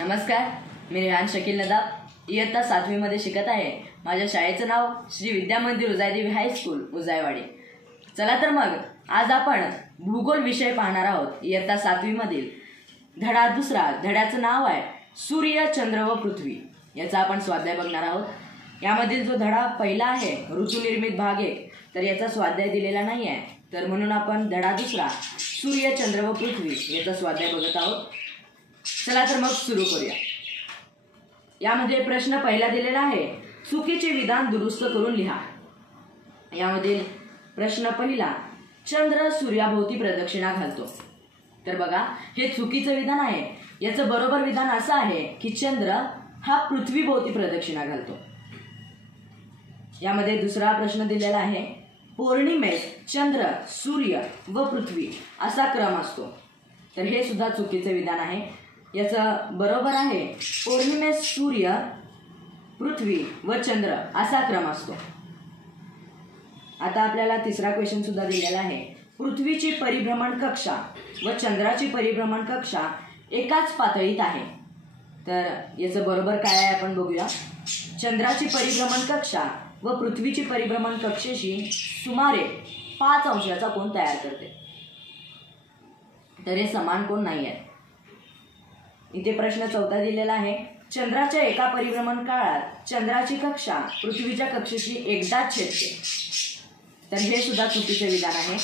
नमस्कार, मी रेहान शकील नदाब, इयत्ता 7वी मध्ये शिकत आहे। माझ्या शाळेचं नाव श्री विद्या मंदिर उजायदेवी हायस्कूल उजायवाडी। चला तर मग आज आपण भूगोल विषय पाहणार आहोत। इयत्ता 7वी मधील धडा दुसरा, धड्याचं नाव आहे सूर्य, चंद्र व पृथ्वी। याचा आपण स्वाध्याय बघणार आहोत। यामधील जो धडा पहिला आहे ऋतुनिर्मित भाग 1, तर याचा स्वाध्याय दिलेला नाही आहे, तर म्हणून आपण धडा दुसरा सूर्य, चंद्र व पृथ्वी याचा स्वाध्याय बघत आहोत। चला तर मग सुरू करूया। यामध्ये प्रश्न पहिला दिलेला आहे, चुकीचे विधान दुरुस्त करून लिहा। यामधील प्रश्न पहिला, चंद्र सूर्याभोवती प्रदक्षिणा घालतो। तर बघा, हे चुकीचं विधान आहे। याचं बरोबर विधान असं आहे की चंद्र हा पृथ्वीभोवती प्रदक्षिणा घालतो। यामध्ये दुसरा प्रश्न दिलेला आहे, पौर्णिमेत चंद्र, सूर्य व पृथ्वी असा क्रम असतो। तर हे सुद्धा चुकीचे विधान आहे। याचं बरोबर आहे, पौर्णिमेत सूर्य, पृथ्वी व चंद्र असा क्रम असतो। आता आपल्याला तिसरा क्वेश्चन सुद्धा दिलेला आहे, पृथ्वीची परिभ्रमण कक्षा व चंद्राची परिभ्रमण कक्षा एकाच पातळीत आहे। तर याचं बरोबर काय आहे आपण बघूया। चंद्राची परिभ्रमण कक्षा व पृथ्वीची परिभ्रमण कक्षेशी सुमारे 5 अंशाचा कोन तयार करते। तर हे समान कोन नाही आहे। इथे प्रश्न चौथा दिलेला आहे, चंद्राच्या एका परिभ्रमण काळात चंद्राची कक्षा पृथ्वीच्या कक्षेशी एकदाच छेदते। तर हे सुद्धा चुकीचे विधान आहे।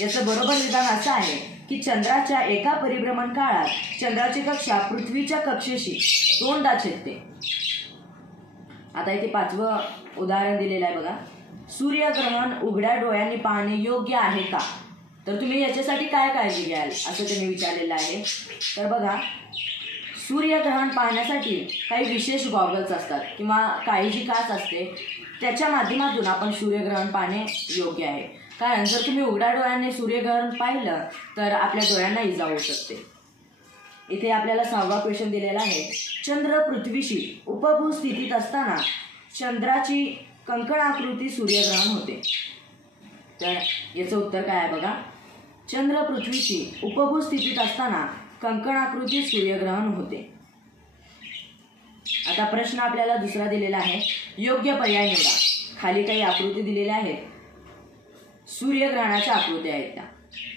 याचं बरोबर विधान असं आहे की चंद्राच्या एका परिभ्रमण काळात चंद्राची कक्षा पृथ्वीच्या कक्षेशी 2दा छेदते। आता इथे 5वं उदाहरण दिलेलं आहे बघा, सूर्यग्रहण उघड्या डोळ्यांनी पाहणे योग्य आहे का? तर तुम्ही याच्यासाठी काय काळजी घ्याल असं त्यांनी विचारलेलं आहे। तर बघा, सूर्यग्रहण पाहण्यासाठी काही विशेष गॉगल्स असतात किंवा काळी जी काच असते त्याच्या माध्यमातून आपण सूर्यग्रहण पाहणे योग्य आहे। कारण जर तुम्ही उघड्या डोळ्यांनी सूर्यग्रहण पाहिलं तर आपल्या डोळ्यांना इजा होऊ शकते। इथे आपल्याला 6वा क्वेश्चन दिलेला आहे, चंद्र पृथ्वीशी उपभू स्थितीत असताना चंद्राची कंकण आकृती सूर्यग्रहण होते। तर याचं उत्तर काय आहे बघा, चंद्र पृथ्वीशी उपभू स्थितीत असताना कंकण आकृती सूर्यग्रहण होते। आता प्रश्न आपल्याला दुसरा दिलेला आहे, योग्य पर्याय निवडा। खाली काही आकृती दिलेल्या आहेत, सूर्यग्रहणाच्या आकृत्या आहेत त्या।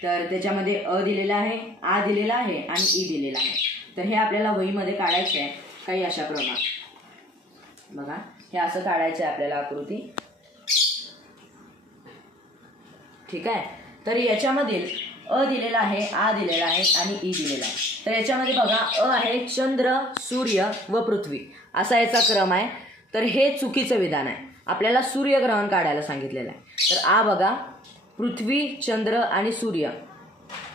तर त्याच्यामध्ये अ दिलेला आहे, आ दिलेला आहे आणि ई दिलेला आहे। तर हे आपल्याला वहीमध्ये काढायचे आहे काही अशा प्रमाणात। बघा, हे असं काढायचं आहे आपल्याला आकृती, ठीक आहे। तर याच्यामधील अ दिलेला आहे, आ दिलेला आहे आणि ई दिलेला आहे। तर याच्यामध्ये बघा, अ आहे चंद्र, सूर्य व पृथ्वी असा याचा क्रम आहे। तर हे चुकीचं विधान आहे। आपल्याला सूर्यग्रहण काढायला सांगितलेलं आहे। तर आ बघा, पृथ्वी, चंद्र आणि सूर्य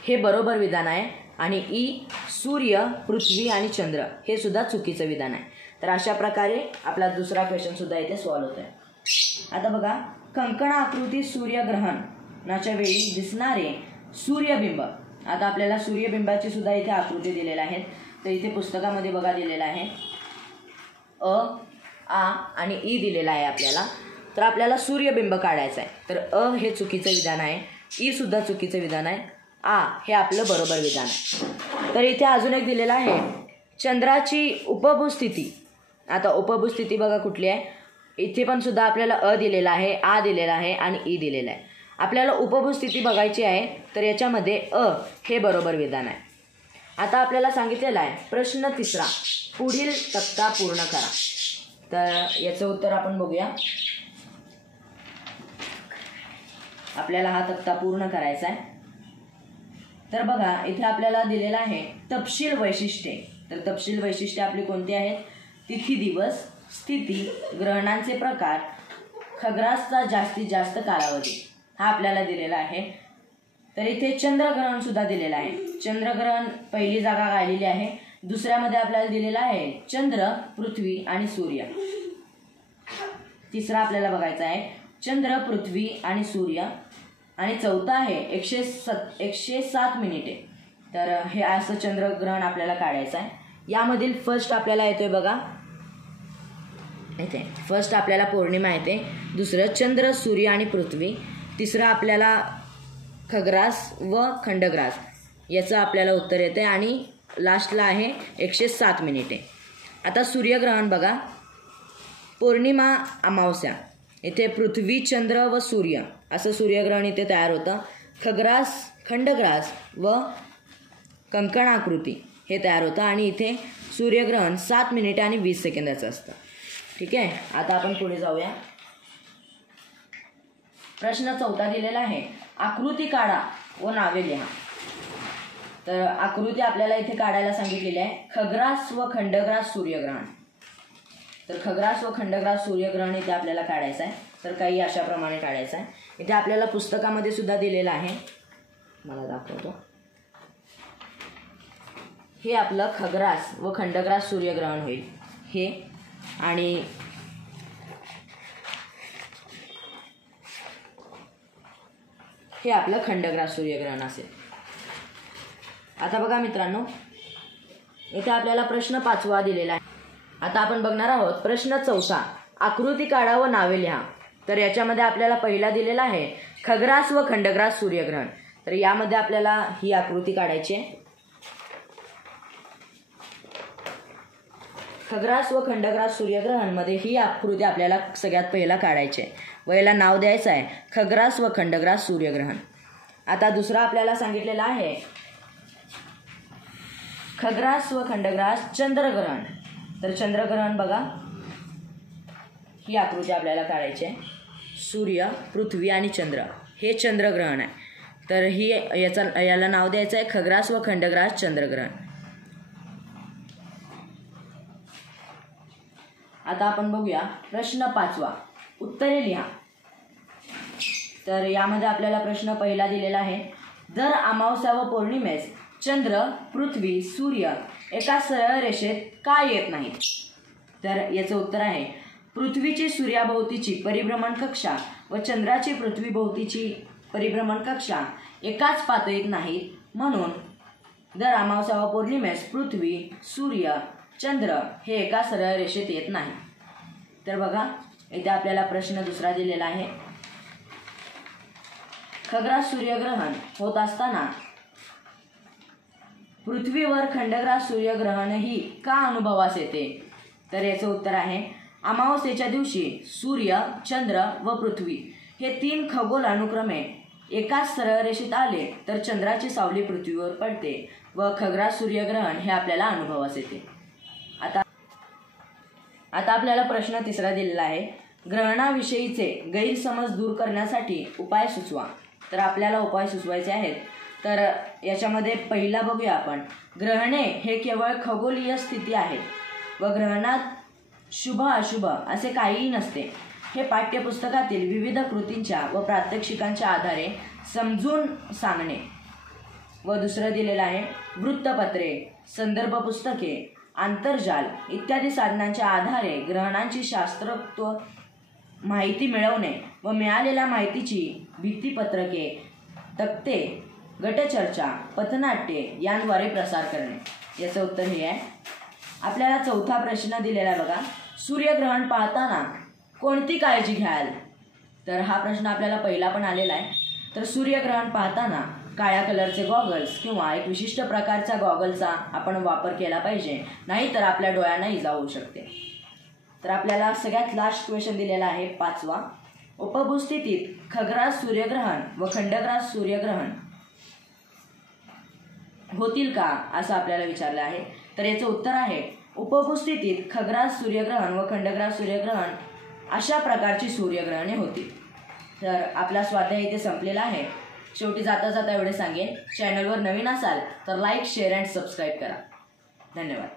हे बरोबर विधान आहे आणि ई सूर्य, पृथ्वी आणि चंद्र हे सुद्धा चुकीचं विधान आहे। तर अशा प्रकारे आपला दुसरा क्वेश्चन सुद्धा इथे सॉल्व्ह होत आहे। आता बघा, कंकण आकृती सूर्यग्रहणाच्या वेळी दिसणारे सूर्यबिंब। आता आपल्याला सूर्यबिंबाची सुद्धा इथे आकृती दिलेल्या आहेत। तर इथे पुस्तकामध्ये बघा दिलेला आहे, अ, आ आणि ई दिलेला आहे आपल्याला। तर आपल्याला सूर्यबिंब काढायचं आहे। तर अ हे चुकीचं विधान आहे, ई सुद्धा चुकीचं विधान आहे, आ हे आपलं बरोबर विधान आहे। तर इथे अजून एक दिलेला आहे, चंद्राची उपभू स्थिती। आता उपभू स्थिती बघा कुठली आहे, इथे पण सुद्धा आपल्याला अ दिलेला आहे, आ दिलेला आहे आणि ई दिलेला आहे। आपल्याला उपभू स्थिती बघायची आहे, तर याच्यामध्ये अ हे बरोबर विधान आहे। आता आपल्याला सांगितलेलं आहे प्रश्न तिसरा, पुढील तक्ता पूर्ण करा। तर याचं उत्तर आपण बघूया। आपल्याला हा तक्ता पूर्ण करायचा आहे। तर बघा, इथे आपल्याला दिलेला आहे तपशील वैशिष्ट्ये। तर तपशील वैशिष्ट्ये आपली कोणती आहेत, तिथी, दिवस, स्थिती, ग्रहणांचे प्रकार, खग्रासचा जास्तीत जास्त कालावधी हा आपल्याला दिलेला आहे। तर इथे चंद्रग्रहण सुद्धा दिलेलं आहे। चंद्रग्रहण पहिली जागा गाळलेली आहे। दुसऱ्यामध्ये आपल्याला दिलेला आहे चंद्र, पृथ्वी आणि सूर्य। तिसरा आपल्याला बघायचा आहे चंद्र, पृथ्वी आणि सूर्य। आणि चौथा आहे 107 मिनिटे। तर हे असं चंद्रग्रहण आपल्याला काढायचं आहे। यामधील फर्स्ट आपल्याला येतोय बघा, इथे फर्स्ट आपल्याला पौर्णिमा येते, दुसरं चंद्र, सूर्य आणि पृथ्वी, तिसरं आपल्याला खग्रास व खंडग्रास याचं आपल्याला उत्तर येते आणि लास्टला आहे 107 मिनिटे. आता सूर्यग्रहण बघा. पौर्णिमा अमावस्या इथे पृथ्वी चंद्र व सूर्य असं सूर्यग्रहण इथे तयार होतं. खंडग्रास व कंकणाकृती हे तयार होतं आणि इथे सूर्यग्रहण 7 मिनिटे आणि 20 सेकंदाचं असतं. ठीक आहे. आता आपण पुढे जाऊया. प्रश्न 14 दिलेला आहे. आकृती काढा व नावे लिहा. तर आकृती आपल्याला इथे काढायला सांगितलेली आहे. खग्रास व खंडग्रास सूर्यग्रहण. तर खग्रास व खंडग्रास सूर्यग्रहण इथे आपल्याला काढायचं आहे. तर काही अशाप्रमाणे काढायचं आहे. इथे आपल्याला पुस्तकामध्ये सुद्धा दिलेलं आहे, मला दाखवतो. हे आपलं खग्रास व खंडग्रास सूर्यग्रहण होईल हे, आणि हे आपलं खंडग्रास सूर्यग्रहण असेल. आता बघा मित्रांनो, इथे आपल्याला प्रश्न 5वा दिलेला आहे. आता आपण बघणार आहोत प्रश्न 14. आकृती काढा व नावे लिहा. तर याच्यामध्ये आपल्याला पहिला दिलेला आहे खग्रास व खंडग्रास सूर्यग्रहण. तर यामध्ये आपल्याला ही आकृती काढायची आहे. खग्रास व खंडग्रास सूर्यग्रहण मध्ये ही आकृती आपल्याला सगळ्यात पहिला काढायची आहे व याला नाव द्यायचं आहे खग्रास व खंडग्रास सूर्यग्रहण. आता दुसरा आपल्याला सांगितलेला आहे खग्रास व खंडग्रास चंद्रग्रहण. तर चंद्रग्रहण बघा, ही आकृती आपल्याला काढायची आहे. सूर्य, पृथ्वी आणि चंद्र हे चंद्रग्रहण आहे. तर ही याला नाव द्यायचं आहे खग्रास व खंडग्रास चंद्रग्रहण. आता आपण बघूया प्रश्न 5वा. उत्तरे लिहा. तर यामध्ये आपल्याला प्रश्न पहिला दिलेला आहे. दर अमावस्या व पौर्णिमेस चंद्र, पृथ्वी, सूर्य एका सरळ रेषेत का येत नाहीत? तर याचं उत्तर आहे पृथ्वीची सूर्याभोवतीची परिभ्रमण कक्षा व चंद्राची पृथ्वीभोवतीची परिभ्रमण कक्षा एकाच पातळीत नाहीत, म्हणून दर अमावस्या व पौर्णिमेस पृथ्वी, सूर्य, चंद्र हे एका सरळ रेषेत येत नाही. तर बघा इथे आपल्याला प्रश्न दुसरा दिलेला आहे. खग्रास सूर्यग्रहण होत असताना पृथ्वीवर खंडग्रास सूर्यग्रहणही का अनुभवास येते? तर याचं उत्तर आहे अमावस्येच्या दिवशी सूर्य, चंद्र व पृथ्वी हे 3 खगोल अनुक्रमे एकाच सरळ रेषेत आले तर चंद्राची सावली पृथ्वीवर पडते व खग्रास सूर्यग्रहण हे आपल्याला अनुभवास येते. आता आपल्याला प्रश्न तिसरा दिलेला आहे. ग्रहणाविषयीचे गैरसमज दूर करण्यासाठी उपाय सुचवा. तर आपल्याला उपाय सुचवायचे आहेत. तर याच्यामध्ये पहिला बघूया आपण. ग्रहणे हे केवळ खगोलीय स्थिती आहे व ग्रहणात शुभ अशुभ असे काहीही नसते. हे पाठ्यपुस्तकातील विविध कृतींच्या व प्रात्यक्षिकांच्या आधारे समजून सांगणे. व दुसरं दिलेलं आहे वृत्तपत्रे, संदर्भ पुस्तके, आंतरजाल इत्यादी साधनांच्या आधारे ग्रहणांची शास्त्रोक्त माहिती मिळवणे व मिळालेल्या माहितीची भित्तिपत्रके, तक्ते, गटचर्चा, पथनाट्ये यांद्वारे प्रसार करणे. याचं उत्तर हे आहे. आपल्याला चौथा प्रश्न दिलेला आहे बघा. सूर्यग्रहण पाहताना कोणती काळजी घ्याल? तर हा प्रश्न आपल्याला पहिला पण आलेला आहे. तर सूर्यग्रहण पाहताना काळ्या कलरचे गॉगल्स किंवा एक विशिष्ट प्रकारच्या गॉगलचा आपण वापर केला पाहिजे, नाहीतर आपल्या डोळ्यांना इजा होऊ शकते. तर आपल्याला सगळ्यात लास्ट क्वेश्चन दिलेला आहे 5वा. उपभूस्थितीत खग्रास सूर्यग्रहण व खंडग्रास सूर्यग्रहण होतील का असं आपल्याला विचारलं आहे. तर याचं उत्तर आहे उपभूस्थितीत खग्रास सूर्यग्रहण व खंडग्रास सूर्यग्रहण अशा प्रकारची सूर्यग्रहणे होतील. तर आपला स्वाध्याय इथे संपलेला आहे. शेवटी जाता जाता एवढे सांगेन, चॅनलवर नवीन असाल तर लाईक, शेअर अँड सबस्क्राईब करा. धन्यवाद.